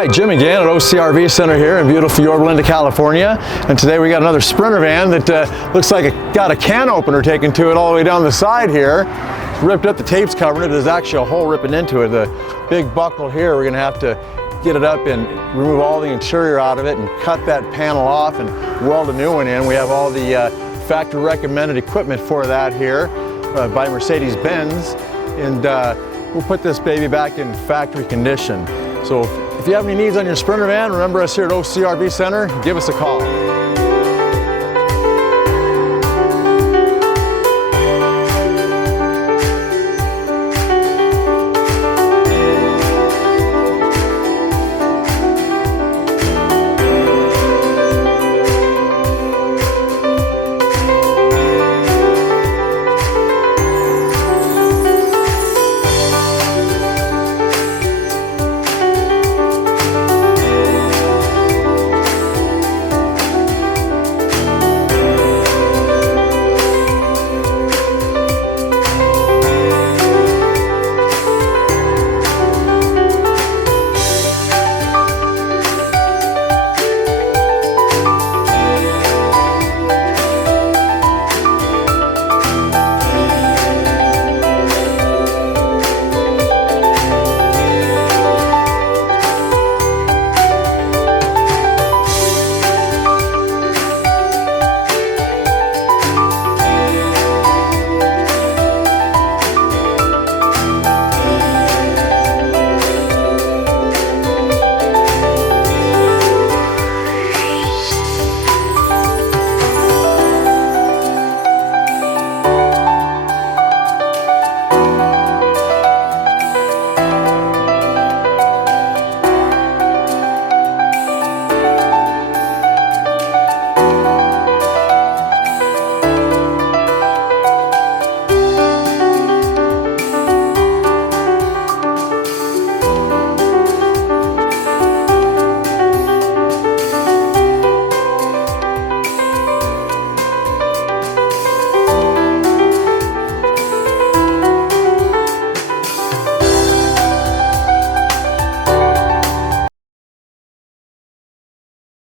Hi, Jim again at OCRV Center here in beautiful Yorba Linda, California. And today we got another Sprinter van that looks like it got a can opener taken to it all the way down the side here. It's ripped up, the tape's covering it, but there's actually a hole ripping into it. The big buckle here, we're gonna have to get it up and remove all the interior out of it and cut that panel off and weld a new one in. We have all the factory recommended equipment for that here by Mercedes-Benz. And we'll put this baby back in factory condition. So if you have any needs on your Sprinter van, remember us here at OCRV Center, give us a call.